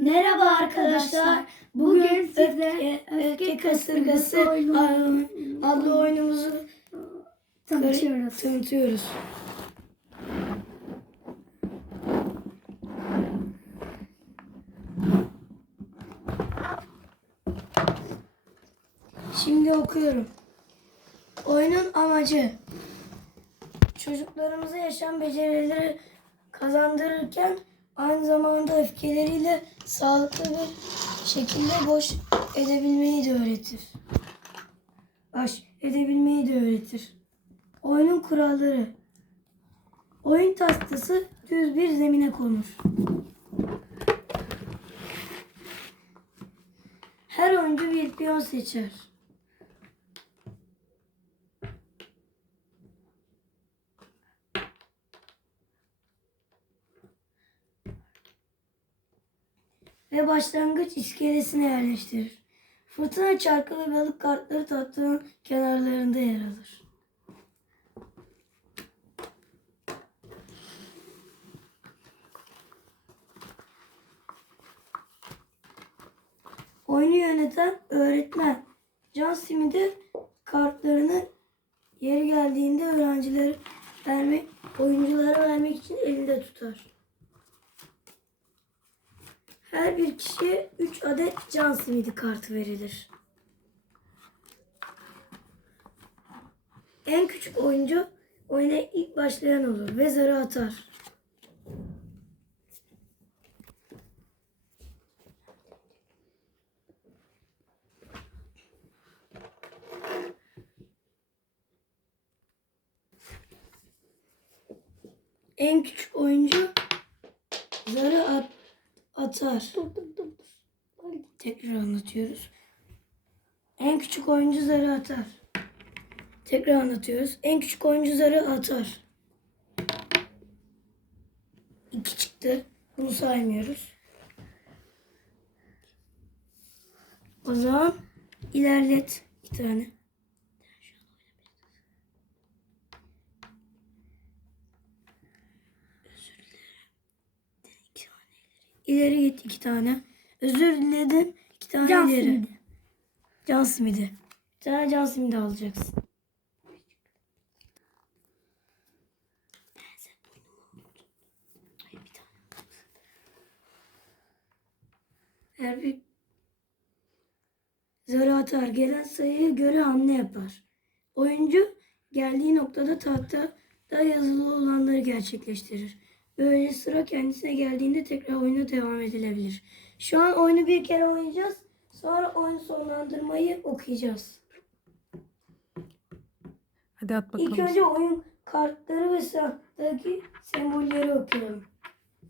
Merhaba arkadaşlar. Bugün Öfke, Öfke Kasırgası adlı oyunumuzu Tanışıyoruz. tanıtıyoruz. Şimdi okuyorum. Oyunun amacı çocuklarımıza yaşam becerileri kazandırırken aynı zamanda öfkeleriyle sağlıklı bir şekilde boş edebilmeyi de öğretir. Baş edebilmeyi de öğretir. Oyunun kuralları. Oyun tahtası düz bir zemine konur. Her oyuncu bir piyon seçer. Ve başlangıç iskelesine yerleştirir. Fırtına çarkı ve balık kartları tahtının kenarlarında yer alır. Oyunu yöneten öğretmen John Smith'e kartlarını yeri geldiğinde öğrencilere vermek, oyunculara vermek için elinde tutar. Her bir kişiye 3 adet can simidi kartı verilir. En küçük oyuncu oyuna ilk başlayan olur ve zarı atar. En küçük oyuncu zarı at, atar. Dur dur dur. dur. Tekrar anlatıyoruz. En küçük oyuncu zarı atar. Tekrar anlatıyoruz. En küçük oyuncu zarı atar. İki çıktı. Bunu saymıyoruz. O zaman ilerlet bir tane. İleri git iki tane. Özür diledim. iki tane Can ileri. simidi. Can simidi. Tane can simidi alacaksın. Her bir zarı atar. Gelen sayıya göre hamle yapar. Oyuncu geldiği noktada tahtada yazılı olanları gerçekleştirir. Böyle sıra kendisine geldiğinde tekrar oyuna devam edilebilir. Şu an oyunu bir kere oynayacağız. Sonra oyun sonlandırmayı okuyacağız. Hadi at bakalım. İlk önce oyun kartları ve sıradaki sembolleri okuyalım.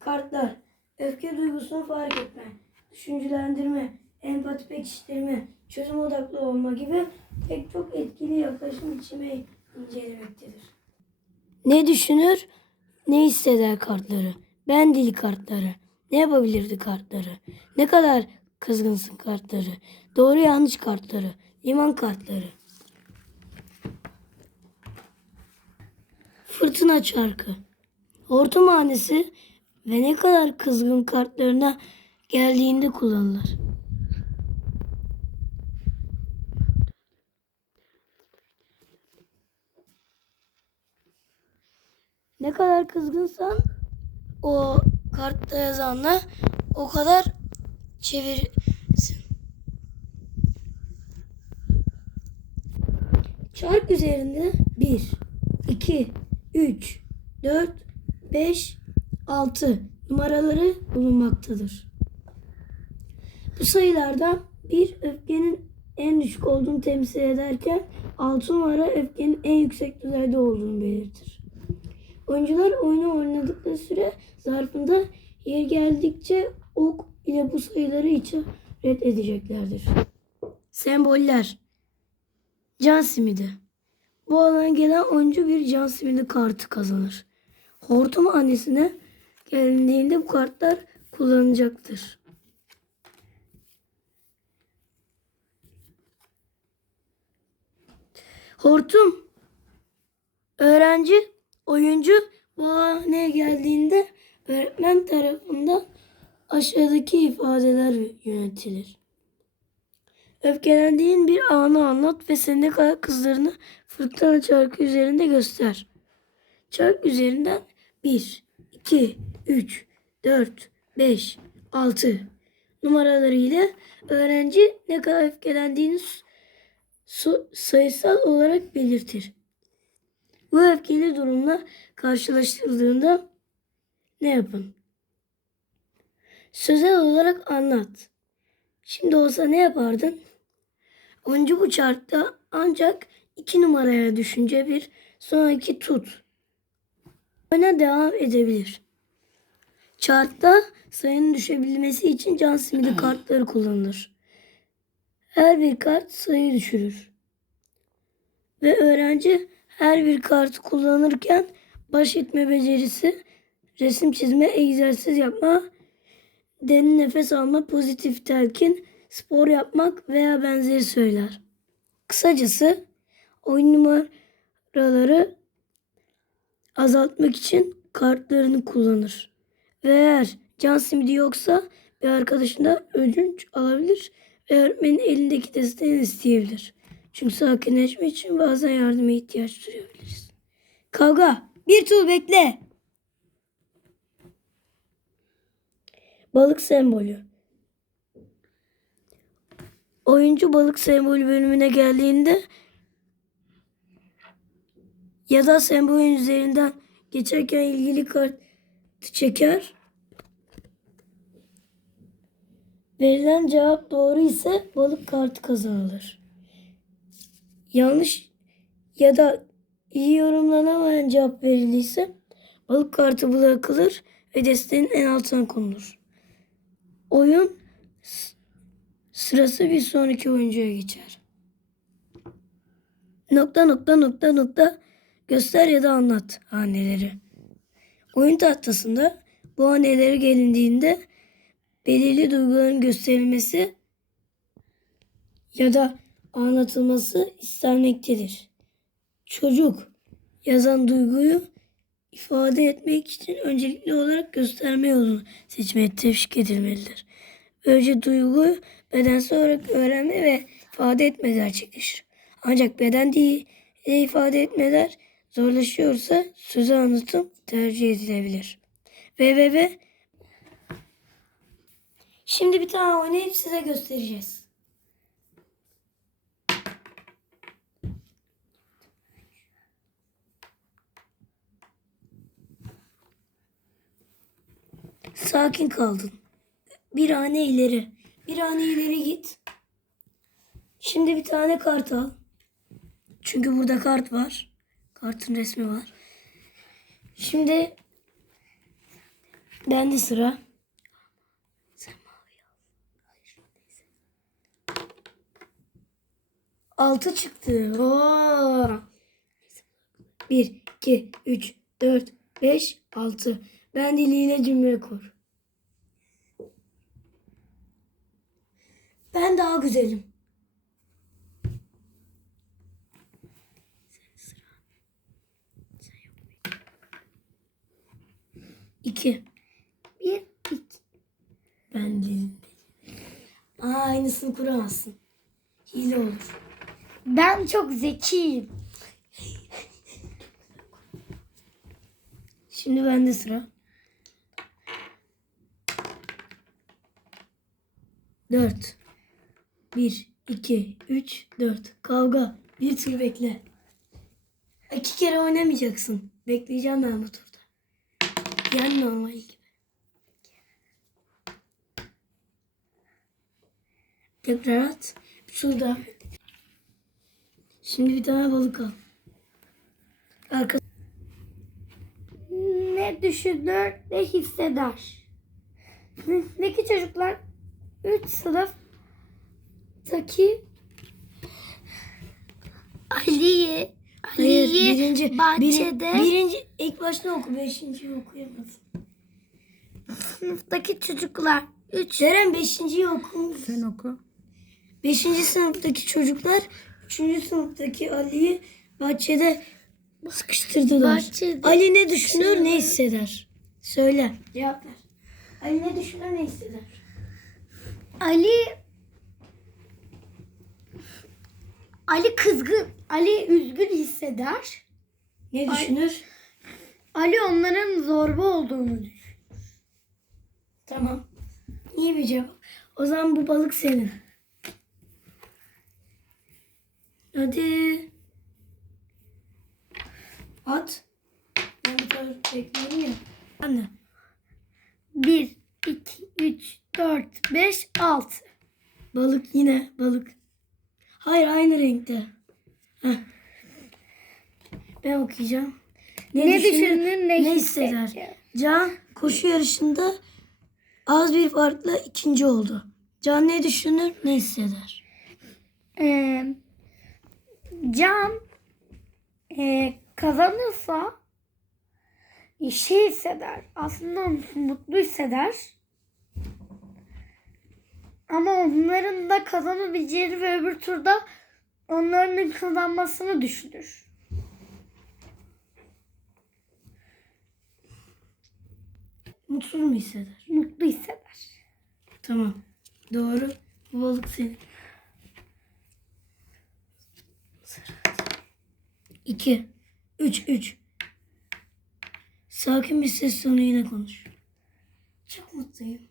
Kartlar. Öfke duygusunu fark etme, düşüncelendirme, empati pekiştirme, çözüm odaklı olma gibi pek çok etkili yaklaşım biçimi incelemektedir. Ne düşünür, ne hisseder kartları? Ben dili kartları. Ne yapabilirdi kartları? Ne kadar kızgınsın kartları? Doğru yanlış kartları. Liman kartları. Fırtına çarkı. Hortum hanesi ve ne kadar kızgın kartlarına geldiğinde kullanılır. Ne kadar kızgınsan o kartta yazanla o kadar çevirirsin. Çark üzerinde 1, 2, 3, 4, 5, 6 numaraları bulunmaktadır. Bu sayılardan bir öfkenin en düşük olduğunu temsil ederken 6 numara öfkenin en yüksek düzeyde olduğunu belirtir. Oyuncular oyunu oynadıkları süre zarfında yer geldikçe ok ile bu sayıları işaret edeceklerdir. Semboller Can simidi. Bu alana gelen oyuncu bir can simidi kartı kazanır. Hortum hanesine geldiğinde bu kartlar kullanılacaktır. Hortum öğrenci oyuncu bu haneye geldiğinde öğretmen tarafından aşağıdaki ifadeler yönetilir. Öfkelendiğin bir anı anlat ve senin kadar kızlarını fırtına çarkı üzerinde göster. Çark üzerinden 1, 2, 3, 4, 5, 6 numaralarıyla öğrenci ne kadar öfkelendiğini sayısal olarak belirtir. Bu öfkeli durumla karşılaştırıldığında ne yapın? Sözel olarak anlat. Şimdi olsa ne yapardın? Oyuncu bu çarkta ancak iki numaraya düşünce bir sonraki tut. Oyuna devam edebilir. Çarkta sayının düşebilmesi için can simidi kartları kullanılır. Her bir kart sayı düşürür. Ve öğrenci her bir kartı kullanırken baş etme becerisi, resim çizme, egzersiz yapma, derin nefes alma, pozitif telkin, spor yapmak veya benzeri söyler. Kısacası oyun numaraları azaltmak için kartlarını kullanır. Ve eğer can simidi yoksa bir arkadaşından ödünç alabilir ve öğretmenin elindeki desteğini isteyebilir. Çünkü sakinleşmek için bazen yardıma ihtiyaç duyabiliriz. Kavga. Bir tur bekle. Balık sembolü. Oyuncu balık sembolü bölümüne geldiğinde ya da sembolün üzerinden geçerken ilgili kartı çeker. Verilen cevap doğru ise balık kartı kazanılır. Yanlış ya da iyi yorumlanamayan cevap verildiyse balık kartı bırakılır ve desteğin en altına konulur. Oyun sırası bir sonraki oyuncuya geçer. Nokta nokta nokta nokta göster ya da anlat haneleri. Oyun tahtasında bu haneleri gelindiğinde belirli duyguların gösterilmesi ya da anlatılması istenmektedir. Çocuk yazan duyguyu ifade etmek için öncelikli olarak gösterme yolunu seçmeye teşvik edilmelidir. Böylece duyguyu bedensel olarak öğrenme ve ifade etme gerçekleşir. Ancak beden değil ifade etmeler zorlaşıyorsa söze anlatım tercih edilebilir. Ve ve ve Şimdi bir tane oynayıp size göstereceğiz. Sakin kaldın. Bir hane ileri. Bir hane ileri git. Şimdi bir tane kart al. Çünkü burada kart var. Kartın resmi var. Şimdi bende sıra. Altı çıktı. Oo. 1, 2, 3, 4, 5, 6. Ben diliyle cümle kur. Ben daha güzelim. İki. Bir, iki. Ben değilim. Aa, aynısını kuramazsın. Hile olur. Ben çok zekiyim. Şimdi bende sıra. Dört. Bir, iki, üç, dört. Kavga. Bir tur bekle. İki kere oynamayacaksın. Bekleyeceğim ben bu turda. Yani normal gibi. Tekrar at. Bir tur daha. Şimdi bir tane balık al. Arka Ne düşünür ne hisseder. Sınıftaki çocuklar 3 sınıftaki Ali'yi Hayır, Ali'yi birinci, bahçede biri- birinci, ilk başta oku, beşinciyi okuyamadım. sınıftaki çocuklar 3 Ceren beşinciyi oku. Sen oku. Beşinci sınıftaki çocuklar, üçüncü sınıftaki Ali'yi bahçede sıkıştırdılar. Bahçede Ali ne düşünür, ne hisseder? Söyle, cevap ver. Ali ne düşünür ne hisseder? Ali Ali kızgın, Ali üzgün hisseder. Ne düşünür? Ali onların zorba olduğunu düşünür. Tamam. İyi bir cevap. O zaman bu balık senin. Hadi. At. Ben bir tane bekliyorum ya. Anne. 1, 2, 3, 4, 5, 6. Balık yine balık. Hayır aynı renkte. Heh. Ben okuyacağım. Ne, düşünür, ne, ne hisseder? hisseder? Can koşu yarışında az bir farkla ikinci oldu. Can ne düşünür, ne hisseder? Ee, Can e, kazanırsa şey hisseder. Aslında mutlu hisseder. Ama onların da kazanabileceğini ve öbür turda onların kazanmasını düşünür. Mutsuz mu hisseder? Mutlu hisseder. Tamam. Doğru. Bu balık senin. İki. Üç. Üç. Sakin bir ses tonu yine konuş. Çok mutluyum.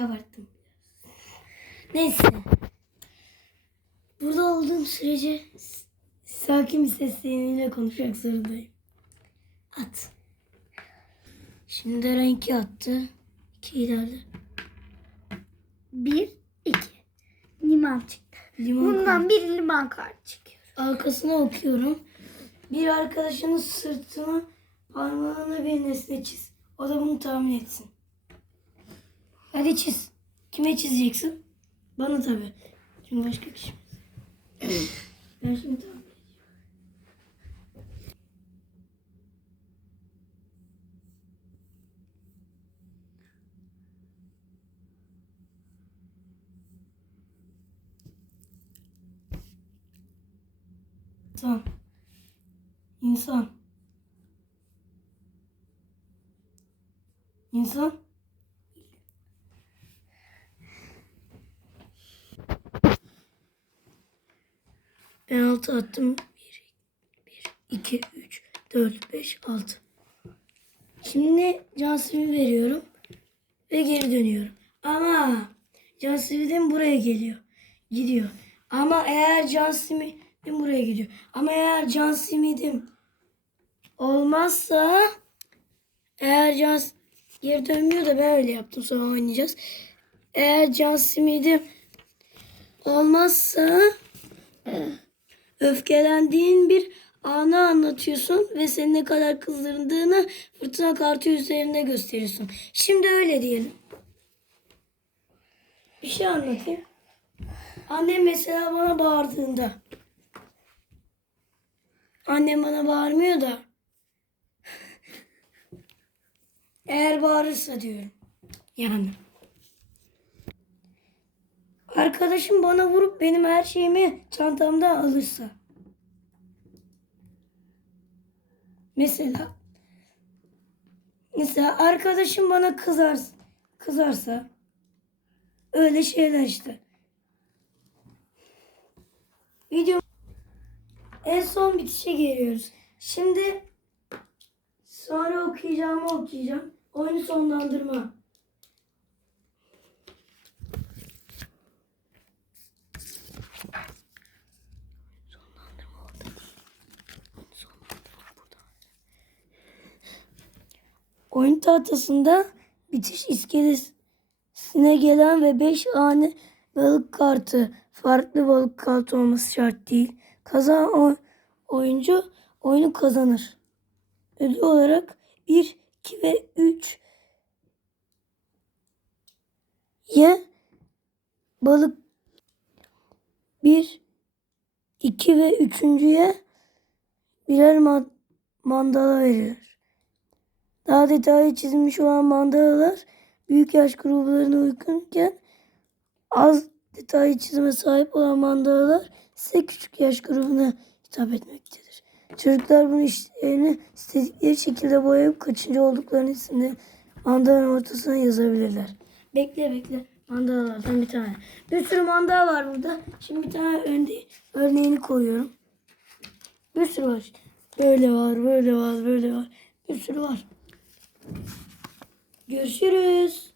Abarttım. Neyse. Burada olduğum sürece sakin bir ses toniyle konuşmak zorundayım. At. Şimdi de renki attı. İki ileride. 1, 2. Liman çıktı. Limon Bundan bir liman kart çıkıyor. Arkasına okuyorum. Bir arkadaşının sırtına parmağına bir nesne çiz. O da bunu tahmin etsin. Hadi çiz. Kime çizeceksin? Bana tabii. Çünkü başka kişi. ben şimdi ediyorum. İnsan. İnsan. İnsan. Ben altı attım. Bir, bir, iki, üç, dört, beş, altı. Şimdi Cansim'i veriyorum. Ve geri dönüyorum. Ama Cansim'den buraya geliyor. Gidiyor. Ama eğer Cansim'den buraya gidiyor. Ama eğer Can Simid'im olmazsa eğer Can geri dönmüyor da ben öyle yaptım sonra oynayacağız. Eğer Can Simid'im olmazsa öfkelendiğin bir anı anlatıyorsun ve seni ne kadar kızdırdığını fırtına kartı üzerinde gösteriyorsun. Şimdi öyle diyelim. Bir şey anlatayım. Annem mesela bana bağırdığında Annem bana bağırmıyor da. Eğer bağırırsa diyorum. Yani. Arkadaşım bana vurup benim her şeyimi çantamda alırsa. Mesela. Mesela arkadaşım bana kızar, kızarsa. Öyle şeyler işte. Video en son bitişe geliyoruz. Şimdi sonra okuyacağımı okuyacağım. Oyunu sonlandırma. Oyun tahtasında bitiş iskelesine gelen ve 5 hane balık kartı farklı balık kartı olması şart değil. Kazanan oyuncu oyunu kazanır. Ödül olarak 1, 2 ve 3 ye balık 1, 2 ve üçüncüye birer ma- mandala verilir. Daha detaylı çizilmiş olan mandalalar büyük yaş gruplarına uygunken az detaylı çizime sahip olan mandalalar ise küçük yaş grubuna hitap etmektedir. Çocuklar bunun işlerini istedikleri şekilde boyayıp kaçıncı olduklarını isimli mandalanın ortasına yazabilirler. Bekle bekle. Mandalalardan bir tane. Bir sürü mandala var burada. Şimdi bir tane önde, örneğini koyuyorum. Bir sürü var. Böyle var, böyle var, böyle var. Bir sürü var. Görüşürüz.